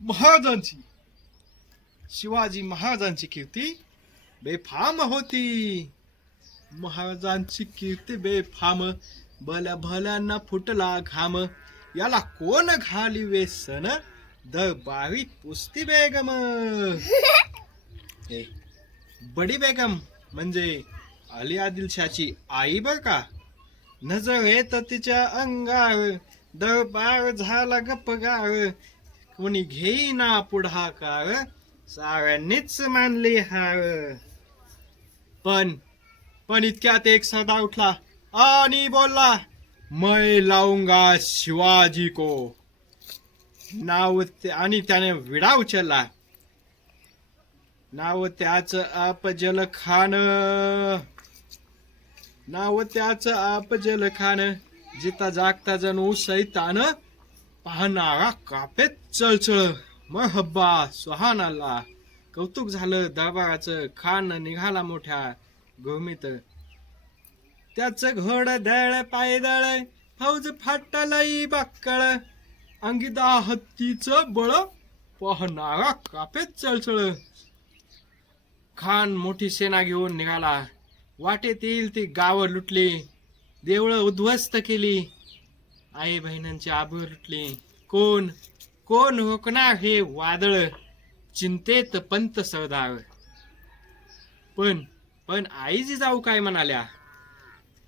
महाराजांची शिवाजी महाराजांची कीर्ती बेफाम होती. महाराजांची कीर्ती बेफाम, भल्या भल्यांना फुटला घाम. याला कोण घाली वेसन, दरबारी पुस्ती बेगम. हे, बडी बेगम म्हणजे अली आदिलशाची आई बर का. नजर येत तिच्या अंगावर, दरबार झाला गपगार. कोणी घेईना पुढाकार, साऱ्यांनीच मानली हार. पण इतक्यात एक सरदार उठला आणि बोलला, मैं लाऊंगा शिवाजी को. आणि त्याने विडा उचलला. नाव त्याचं अफजल खान. नाव त्याचं अफजल खान. जिता जागता जणू सैतान, पाहणारा कापेत चळचळ. महब्बा सुहान अल्लाह. कौतुक झालं दरबाराचं. खान निघाला मोठ्या घुमीत. त्याचं घोड दळ पायदळ, फौज फाटलई बाक्कळ. अंगिदा हत्तीचं बळ, पाहणारा कापेत चळचळ. खान मोठी सेना घेऊन निघाला. वाटेतील ती गावं लुटली, देवळं उद्ध्वस्त केली, आई बहिणांची आबरू लुटली. कोण कोण रोखणार हे वादळ, चिंतेत पंत सरदार. पण आई जिजाऊ काय म्हणाल्या,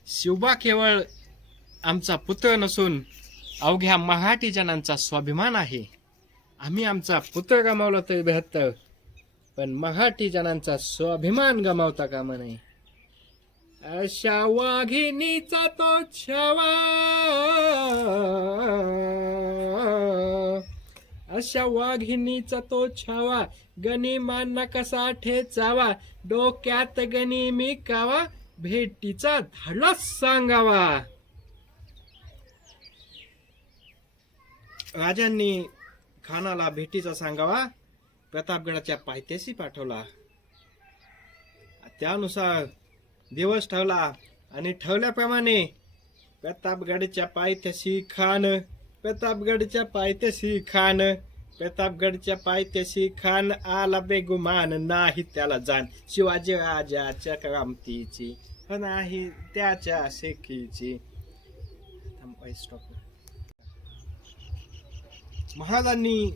शिवबा केवळ आमचा पुत्र नसून अवघ्या मराठी जनांचा स्वाभिमान आहे. आम्ही आमचा पुत्र गमावला तरी बेहत्तर, पण मराठी जनांचा स्वाभिमान गमावता कामा नये. अशा वाघिणीचा तो छावा, अशा वाघिणीचा तो छावा. गनिमांना कसा ठेचावा, डोक्यात गनिमी कावा. भेटीचा धाडस सांगावा. राजांनी खानाला भेटीचा सांगावा प्रतापगडाच्या पायथ्याशी पाठवला. त्यानुसार दिवस ठरला आणि ठरल्याप्रमाणे प्रतापगडच्या पायथ्याशी खान, प्रतापगडच्या पायथ्याशी खान, प्रतापगडच्या पायथ्याशी खान. आला बेगुमान, नाही त्याला जाण. शिवाजी राजाच्या करामतीची, नाही त्याच्या शेकीची. महाराजांनी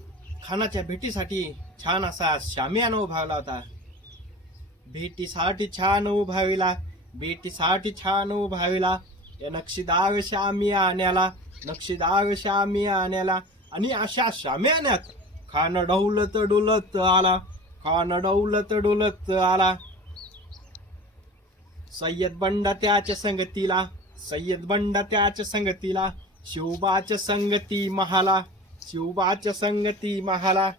खानाच्या भेटीसाठी छान असा शामियाना उभारला होता. भेटीसाठी छान उभाविला, भेटीसाठी छान उभाविला. या नक्षीदार शामियान्याला, नक्षीदार शामियान्याला. आणि अशा शामियान्यात खान डौलत डुलत आला, खान डौलत डुलत आला. सय्यद बंडा त्याच्या संगतीला, सय्यद बंडा त्याच्या संगतीला. शिवबाच्या संगती महाला, शिवबाच्या संगती महाला.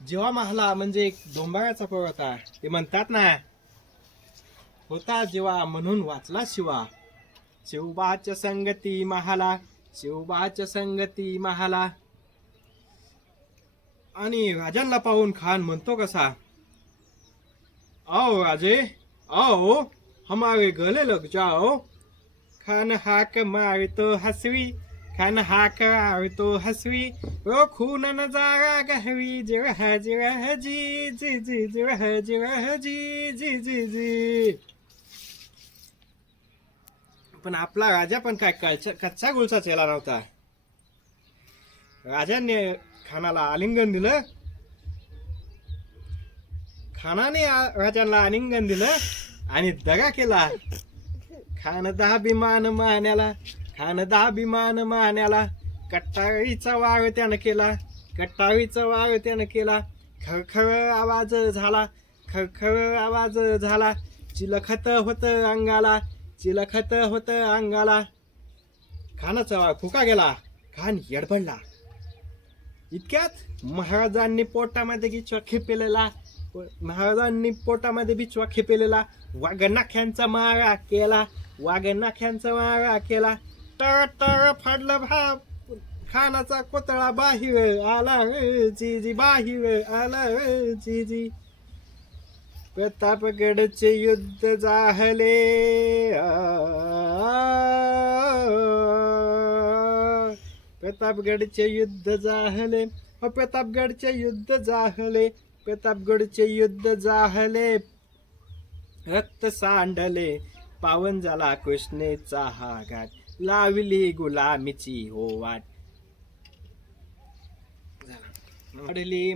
जेव्हा महाला म्हणजे एक डोंबाळ्याचा पोर होता, ते म्हणतात ना, होता जेव्हा म्हणून वाचला शिवा. शिवबाच्या संगती महाला, शिवबाच्या संगती महाला. आणि राजांना पाहून खान म्हणतो कसा, आओ राजे, आओ हमारे गले लग जाओ. खान हाक मारतो हसवी, खान हाक मारतो हसवी. ओ खून नजारा गहवी, जिरह जिरह जी जी जी, जिरह जिरह जी जी जी जी. पण आपला राजा पण काय कच्चा गुळचा चेला नव्हता. राजाने खानाला आलिंगन दिलं. खानाने राजांना आलिंगन दिलं आणि दगा केला. खान दाभिमान मान्याला, खान दाभिमान मान्याला. कट्टाळीचा वार त्यानं केला, कट्टाळीचा वार त्यानं केला. खरखर आवाज झाला, खरखर आवाज झाला. चिलखत होत अंगाला, चिलखत होत अंगाला. खानाचा वार फुका गेला. खान येडबडला. इतक्यात महाराजांनी पोटामध्ये बिचवा खेपेलेला, महाराजांनी पोटामध्ये बिचवा खेपेलेला वाघनाख्यांचा मारा केला, वाघनाख्यांचा मारा केला. तर तर फाडलं खानाचा कोतळा बाहीर आला, जीजी बाहीर आला, जीजी. प्रतापगडचे युद्ध झाले, प्रतापगडचे युद्ध झाले. प्रतापगडचे युद्ध जाहले, प्रतापगडचे युद्ध जाहले, रक्त सांडले, पावन झाला कृष्णेचा हा घाट, लावली गुलामीची हो वाट. वाढली